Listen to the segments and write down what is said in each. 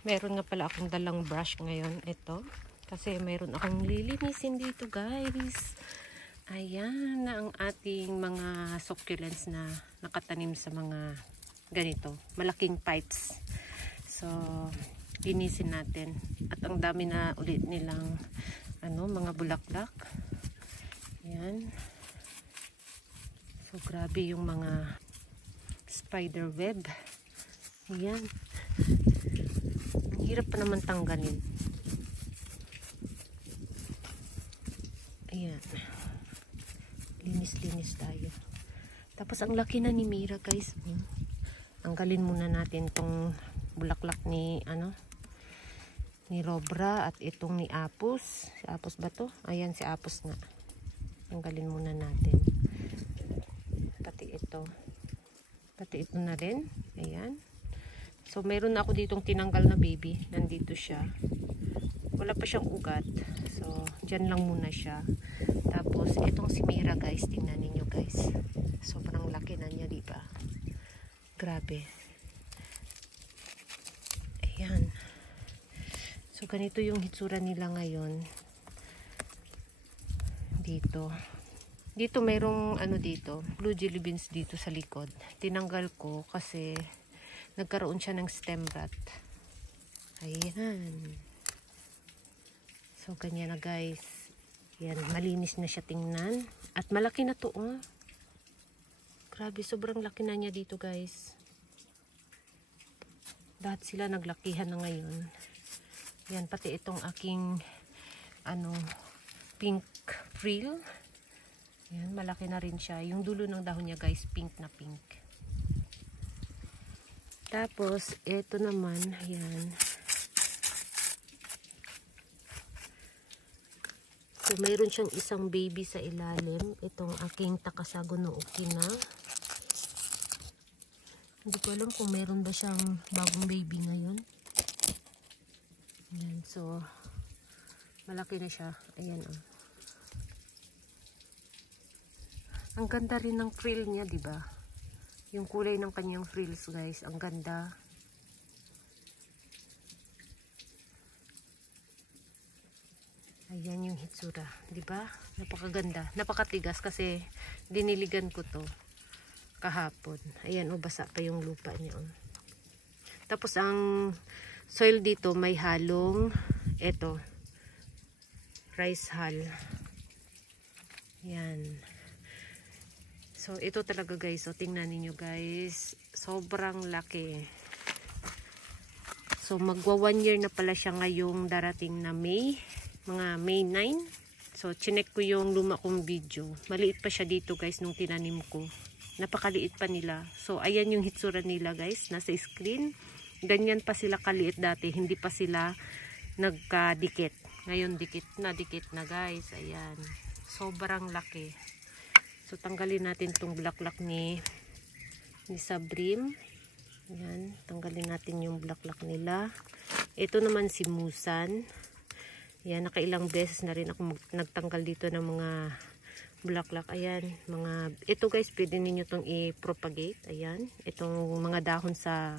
Meron nga pala akong dalang brush ngayon. Ito. Kasi meron akong lilinisin dito, guys. Ayan na ang ating mga succulents na nakatanim sa mga ganito. Malaking pipes. So, linisin natin. At ang dami na ulit nilang mga bulaklak. Ayan. So, grabe yung mga spider web. Ayan. Ang hirap pa naman tanggalin. Ayan. Linis-linis tayo. Tapos ang laki na ni Mira, guys. Tanggalin muna natin tong bulaklak ni ni Robra at itong ni Apus. Si Apus ba to? Ayan, si Apus nga. Tanggalin muna natin. Pati ito. Pati ito na rin. Ayan. So, meron na ako ditong tinanggal na baby. Nandito siya. Wala pa siyang ugat. So, dyan lang muna siya. Tapos, itong si Mira, guys. Tingnan ninyo, guys. Sobrang laki na niya, diba? Grabe. Ayan. So, ganito yung hitsura nila ngayon. Dito. Dito, mayroong dito. Blue jelly beans dito sa likod. Tinanggal ko kasi nagkaroon siya ng stem rot. Ayan. So, ganyan na, guys. Yan, malinis na siya tingnan. At malaki na to, oh. Grabe, sobrang laki na niya dito, guys. Lahat sila naglakihan na ngayon. Yan, pati itong aking pink frill. Yan, malaki na rin siya. Yung dulo ng dahon niya, guys, pink na pink. Tapos, ito naman, yan. So, mayroon siyang isang baby sa ilalim. Itong aking takasago no ukina. Hindi ko alam kung mayroon ba siyang bagong baby ngayon. Yan, so, malaki na siya. Ayan, oh. Ang ganda rin ng frill niya, diba? Yung kulay ng kanyang frills, guys. Ang ganda. Ayan yung hitsura. Diba? Napakaganda. Napakatigas kasi diniligan ko to kahapon. Ayan, oh, basa pa yung lupa niya. Oh. Tapos ang soil dito may halong rice hull. Ayan. So, ito talaga, guys. So, tingnan niyo, guys. Sobrang laki. So, magwa 1 year na pala siya ngayong darating na May. Mga May 9. So, chinek ko yung luma kong video. Maliit pa siya dito, guys, nung tinanim ko. Napakaliit pa nila. So, ayan yung hitsura nila, guys. Nasa screen. Ganyan pa sila kaliit dati. Hindi pa sila nagkadikit. Ngayon, dikit na, guys. Ayan. Sobrang laki. So, tanggalin natin itong bulaklak ni Sabrim. Ayan, tanggalin natin yung bulaklak nila. Ito naman si Musan. Ayan, nakailang beses na rin ako nagtanggal dito ng mga bulaklak. Ayan, ito, guys, pwede ninyo itong i-propagate. Ayan, itong mga dahon sa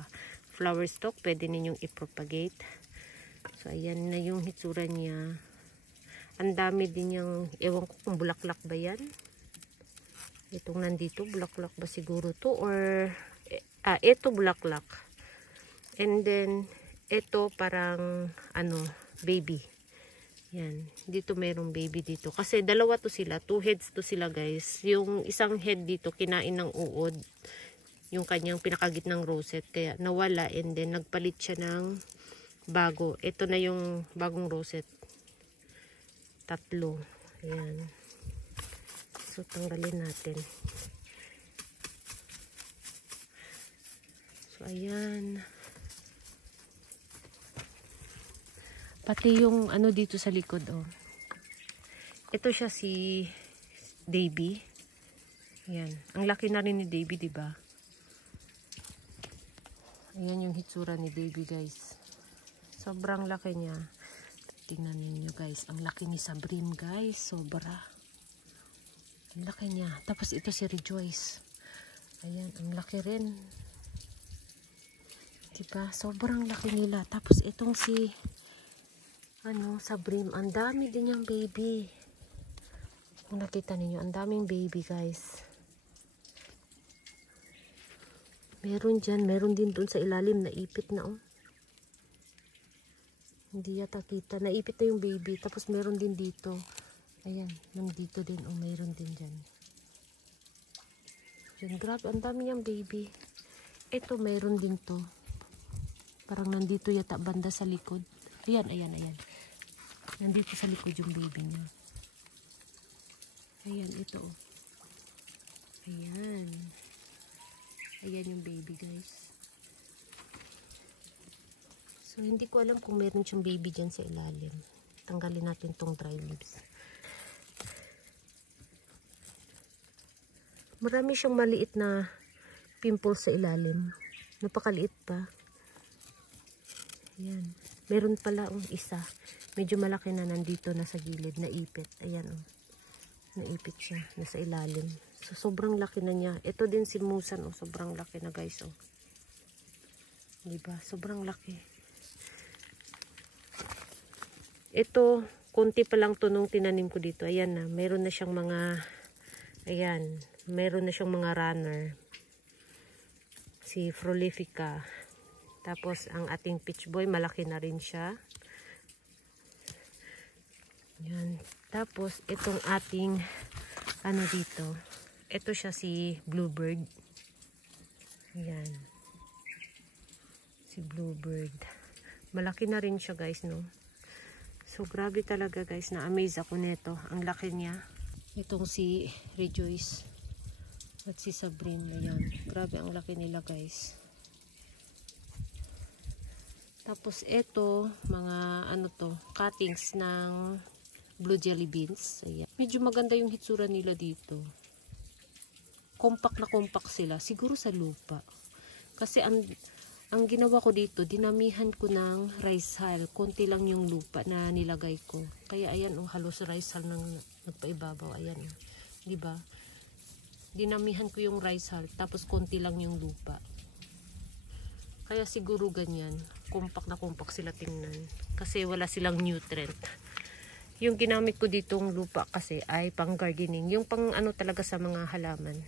flower stalk, pwede ninyong i-propagate. So, ayan na yung hitsura niya. Ang dami din yung, ewan ko kung bulaklak ba yan. Itong nandito, bulaklak ba siguro to? Or, ito bulaklak. And then, ito parang, baby. Yan. Dito mayroong baby dito. Kasi dalawa to sila. 2 heads to sila, guys. Yung isang head dito, kinain ng uod. Yung kanyang pinakagitnang rosette. Kaya nawala. And then, nagpalit siya ng bago. Ito na yung bagong rosette. 3. Ayan. So, tanggalin natin. So, ayan. Pati yung dito sa likod, oh. Ito siya si Davy. Ayan. Ang laki na rin ni Davy, diba? Ayan yung hitsura ni Davy, guys. Sobrang laki niya. Tingnan niyo, guys. Ang laki ni Sabrim, guys. Sobra. Ang laki niya. Tapos ito si Rejoice. Ayan, ang laki rin. Diba? Sobrang laki nila. Tapos itong si sa brim, ang dami din yung baby. Kung nakita ninyo, ang daming baby guys. Meron dyan, meron din dun sa ilalim, naipit na Hindi yata kita, naipit na yung baby. Tapos meron din dito. Ayan, nandito din, meron din dyan. Yan, grabe, ang dami niyang baby. Ito, meron din to. Parang nandito yata banda sa likod. Ayan, ayan, ayan. Nandito sa likod yung baby niya. Ayan, ito. Ayan. Ayan yung baby, guys. So, hindi ko alam kung meron siyang baby dyan sa ilalim. Tanggalin natin tong dry leaves. Marami siyang maliit na pimples sa ilalim. Napakaliit pa. Ayan. Meron pala isa. Medyo malaki na nandito na sa gilid. Naipit. Ayan naipit siya. Nasa ilalim. So, sobrang laki na niya. Ito din si Musan. Sobrang laki na guys. Diba? Sobrang laki. Ito, konti pa lang to nung tinanim ko dito. Ayan na. Meron na siyang mga meron na siyang mga runner. Si Frolifica. Tapos, ang ating peach boy, malaki na rin siya. Yan. Tapos, itong ating, dito. Ito siya si Bluebird. Yan. Si Bluebird. Malaki na rin siya, guys, no? So, grabe talaga, guys. Na-amaze ako nito. Ang laki niya. Itong si Rejoice. At si Sabrina, yan. Grabe, ang laki nila, guys. Tapos, ito, mga, cuttings ng blue jelly beans. Ayan. Medyo maganda yung hitsura nila dito. Compact na compact sila. Siguro sa lupa. Kasi, ang ginawa ko dito, dinamihan ko ng rice hull. Konti lang yung lupa na nilagay ko. Kaya, ayan, halos rice hull nang nagpaibabaw. Ayan, diba? Dinamihan ko yung rice hull, tapos konti lang yung lupa. Kaya siguro ganyan. Compact na compact sila tingnan. Kasi wala silang nutrient. Yung ginamit ko ditong lupa kasi ay pang gardening. Yung pang talaga sa mga halaman.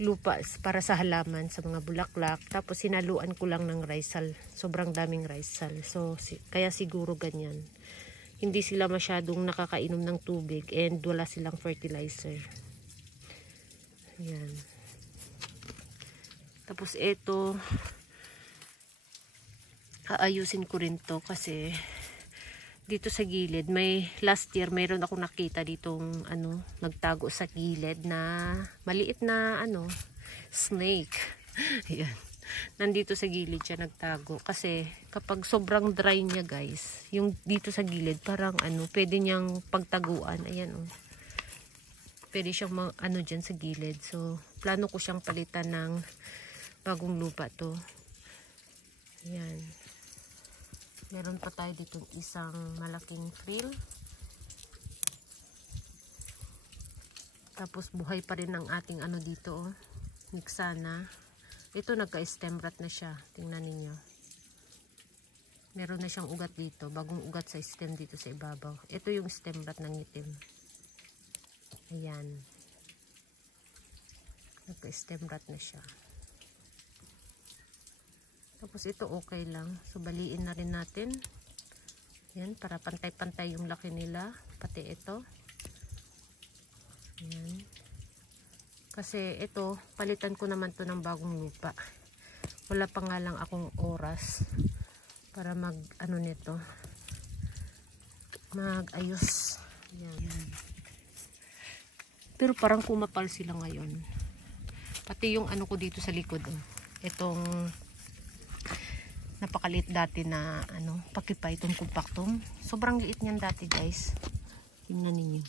Lupa para sa halaman, sa mga bulaklak. Tapos sinaluan ko lang ng rice hull. Sobrang daming rice hull. So, kaya siguro ganyan. Hindi sila masyadong nakakainom ng tubig and wala silang fertilizer. Ayan. Tapos ito, aayusin ko rin to kasi dito sa gilid, last year mayroon ako nakita ditong nagtago sa gilid na maliit na snake. Ayan. Nandito sa gilid siya nagtago kasi kapag sobrang dry niya, guys, yung dito sa gilid parang pwede niyang pagtaguan. Ayan pwede siyang dyan sa gilid. So, plano ko siyang palitan ng bagong lupa to. Ayan. Meron pa tayo dito isang malaking frill. Tapos, buhay pa rin ang ating dito, Nixana. Ito, nagka-stem rot na siya. Tingnan ninyo. Meron na siyang ugat dito. Bagong ugat sa stem dito sa ibabaw. Ito yung stem rot ng itim. Ayan. Nagka-stem rot na siya. Tapos ito okay lang. So, baliin na rin natin. Ayan, para pantay-pantay yung laki nila. Pati ito. Ayan. Kasi ito, palitan ko naman to ng bagong lupa. Wala pa nga lang akong oras para nito. Mag-ayos. Ayan. Pero parang kumapal sila ngayon. Pati yung ko dito sa likod. Itong napakalit dati na pakipay itong compactum. Sobrang liit niyan dati, guys. Tingnan ninyo.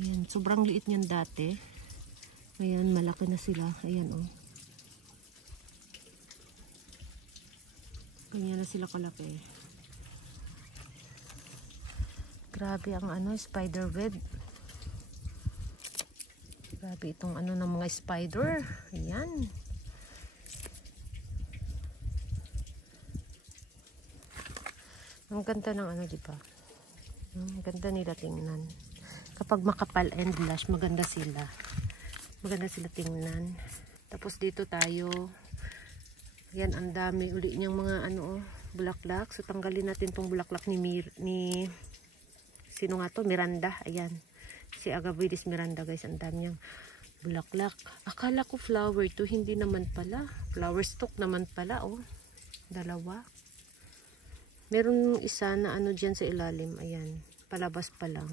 Ayan, sobrang liit niyan dati. Ayan, malaki na sila. Ayan, Ganyan na sila kalaki. Grabe ang spider web. Grabe itong ano ng mga spider. Ayan. Ang ganda ng ano, diba? Ang ganda nila tingnan. Kapag makapal and lush, maganda sila. Maganda sila tingnan. Tapos dito tayo. Ayan, ang dami uli niyang mga ano, bulaklak. So tanggalin natin tong bulaklak ni sino nga to? Miranda. Ayan. Si Agavides Miranda, guys. Ang dami niyang bulaklak. Akala ko flower to, hindi naman pala. Flower stalk naman pala, oh. Dalawa. Meron isa na ano dyan sa ilalim. Ayan. Palabas pa lang.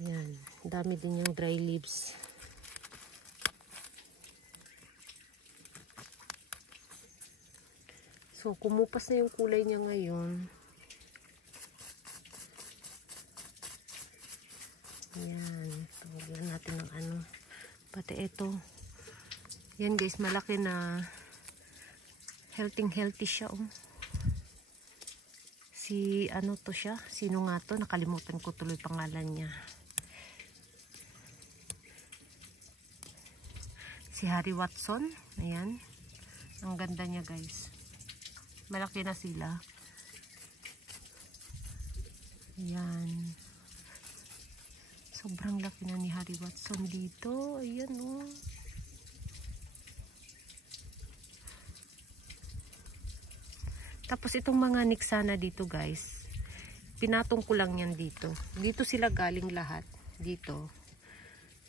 Ayan. Dami din yung dry leaves. So, kumupas na yung kulay niya ngayon. Ayan. Tawagyan natin ng ano. Pati ito. Yan guys, malaki na. Healthy siya, oh. Si ano to siya? Sino nga to? Nakalimutan ko tuloy pangalan niya. Si Harry Watson. Ayan. Ang ganda niya, guys. Malaki na sila. Ayan. Sobrang laki na ni Harry Watson dito. Ayan, oh. Tapos itong mga niksana dito, guys, pinatong ko lang yan dito. Dito sila galing lahat. Dito.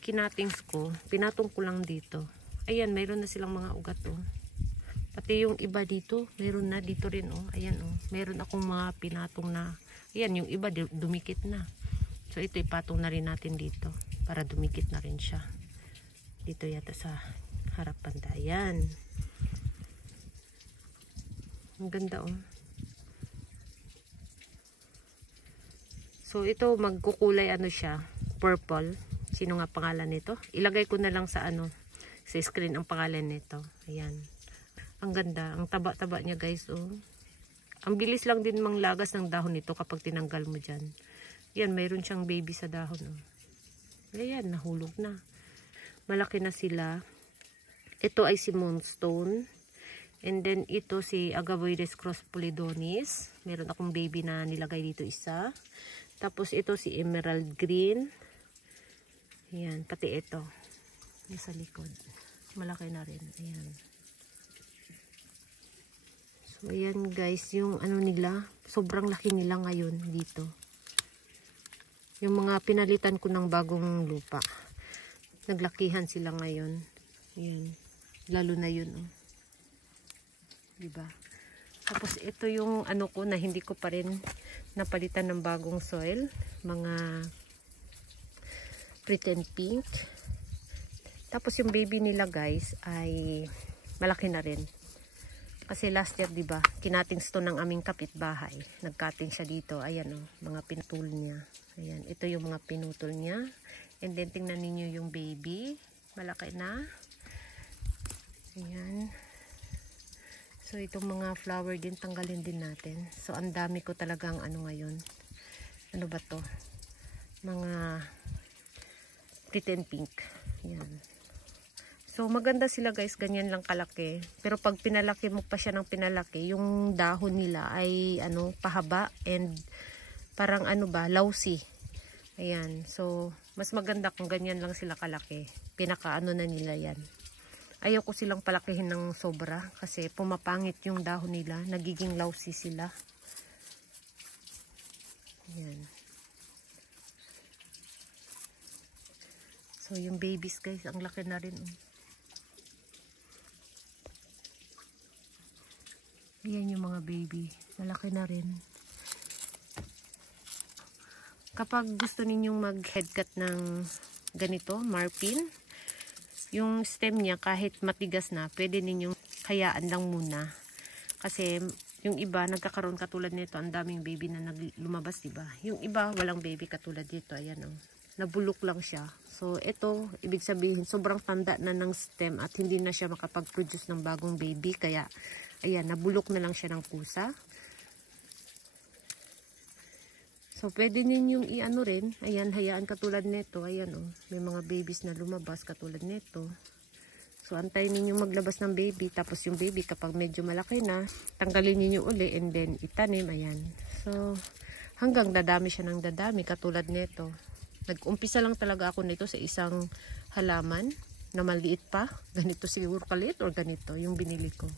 Kinatings ko. Pinatong ko lang dito. Ayan, mayroon na silang mga ugat, oh. Pati yung iba dito, mayroon na dito rin, oh. Ayan, oh. Mayroon akong mga pinatong na. Ayan, yung iba dumikit na. So ito ipatong na rin natin dito para dumikit na rin siya. Dito yata sa harapan. Ayan. Ang ganda, oh. So ito magkukulay ano siya, purple. Sino nga pangalan nito? Ilagay ko na lang sa ano, sa screen ang pangalan nito. Ayan. Ang ganda, ang taba-taba niya, guys, oh. Ang bilis lang din manglagas ng dahon nito kapag tinanggal mo diyan. Yan, mayroon siyang baby sa dahon, oh. Ayan, nahulog na. Malaki na sila. Ito ay si Moonstone. And then ito si Agavides Crosspolydonis. Meron akong baby na nilagay dito isa. Tapos ito si Emerald Green. Ayan, pati ito. Yung sa likod. Malaki na rin. Ayan. So ayan guys, yung ano nila, sobrang laki nila ngayon dito. Yung mga pinalitan ko ng bagong lupa. Naglakihan sila ngayon. Ayan. Lalo na yun, oh. Diba? Tapos ito yung ano ko na hindi ko pa rin napalitan ng bagong soil. Mga pretend pink. Tapos yung baby nila, guys, ay malaki na rin. Kasi last year, diba, kinatings to ng aming kapitbahay. Nagcutting siya dito. Ayan, oh, mga pinutol niya. Ayan, ito yung mga pinutol niya. And then tingnan ninyo yung baby. Malaki na. Ayan. So, itong mga flower din, tanggalin din natin. So, ang dami ko talagang ano ngayon. Ano ba to? Mga pretend pink. Yan. So, maganda sila guys. Ganyan lang kalaki. Pero pag pinalaki mo pa siya ng pinalaki, yung dahon nila ay ano, pahaba and parang ano ba, lousy. Ayan. So, mas maganda kung ganyan lang sila kalaki. Pinaka ano na nila yan. Ayaw ko silang palakihin ng sobra kasi pumapangit yung dahon nila. Nagiging lousy sila. Ayan. So, yung babies guys, ang laki na rin. Ayan yung mga baby. Malaki na rin. Kapag gusto ninyong mag-headcut ng ganito, marpin, yung stem niya kahit matigas na, pwede ninyong hayaan lang muna. Kasi yung iba nagkakaroon katulad nito, ang daming baby na lumabas, diba? Yung iba walang baby katulad dito, ayan oh. Nabulok lang siya. So ito, ibig sabihin sobrang tanda na ng stem at hindi na siya makapag-produce ng bagong baby, kaya ayan, nabulok na lang siya ng kusa. So, pwede ninyong i-ano rin. Ayan, hayaan katulad nito. Ayan, oh. May mga babies na lumabas katulad nito. So, antayin ninyong maglabas ng baby. Tapos yung baby, kapag medyo malaki na, tanggalin ninyo uli and then itanim. Ayan. So, hanggang dadami siya ng dadami katulad nito. Nag-umpisa lang talaga ako nito sa isang halaman na maliit pa. Ganito siguro kaliit or ganito yung binili ko.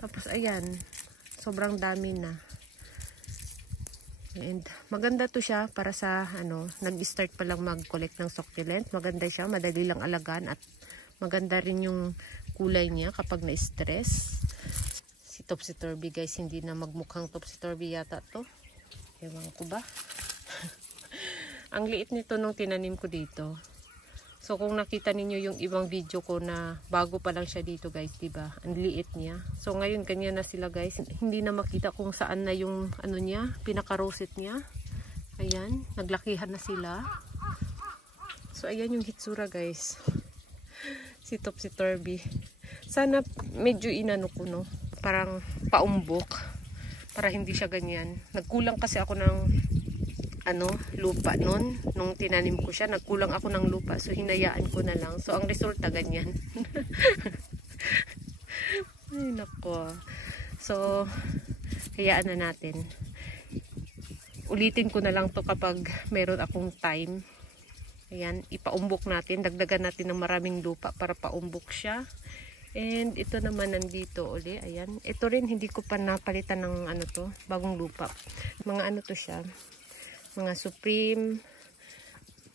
Tapos, ayan. Sobrang dami na. And maganda to siya para sa nag-start pa lang mag-collect ng succulent. Maganda siya, madali lang alagaan at maganda rin yung kulay niya kapag na-stress. Si topsy-turvy guys, hindi na magmukhang topsy-turvy yata to. Ewan ko ba? Ang liit nito nung tinanim ko dito. So kung nakita ninyo yung ibang video ko na bago pa lang siya dito guys, diba? Ang liit niya. So ngayon ganyan na sila guys. Hindi na makita kung saan na yung niya, pinaka-roset niya. Ayan, naglakihan na sila. So ayan yung hitsura guys. Si topsy-turvy. Sana medyo inano ko no, parang paumbok para hindi siya ganyan. Nagkulang kasi ako ng lupa nung tinanim ko siya. Nagkulang ako ng lupa, so hinayaan ko na lang. So ang resulta ganyan. Ay nako. So hayaan na natin. Ulitin ko na lang to kapag meron akong time. Ayan, ipaumbok natin, dagdagan natin ng maraming lupa para paumbok siya. And ito naman nandito uli, ayan. Ito rin hindi ko pa napalitan ng bagong lupa. Mga to siya. Mga Supreme,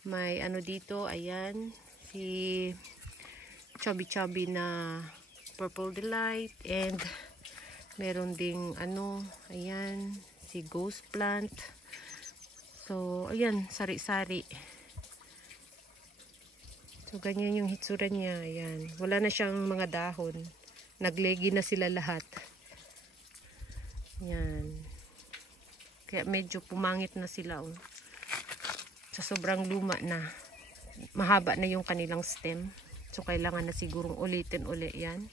may dito, ayan, si chubby na Purple Delight, and meron ding ayan, si Ghost Plant. So, ayan, sari-sari. So, ganyan yung hitsura niya, ayan. Wala na siyang mga dahon. Naglegi na sila lahat. Ayan. Kaya medyo pumangit na sila sa sobrang luma na. Mahaba na yung kanilang stem. So kailangan na sigurong ulitin uli yan.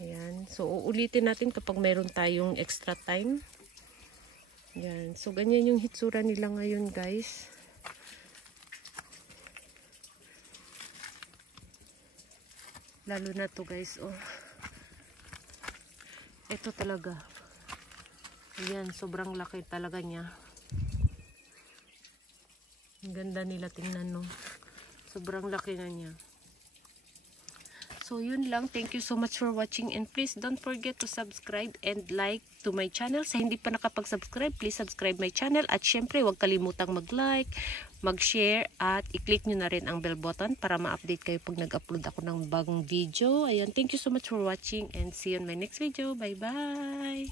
Ayan. So uulitin natin kapag meron tayong extra time. Ayan. So ganyan yung hitsura nila ngayon guys. Lalo na to guys. Ito talaga. Ayan, sobrang laki talaga niya. Ang ganda nila tingnan no. Sobrang laki na niya. So yun lang. Thank you so much for watching and please don't forget to subscribe and like to my channel. Sa hindi pa nakapag-subscribe, please subscribe my channel at syempre huwag kalimutang mag-like, mag-share at i-click nyo na rin ang bell button para ma-update kayo pag nag-upload ako ng bagong video. Ayan, thank you so much for watching and see you in my next video. Bye bye!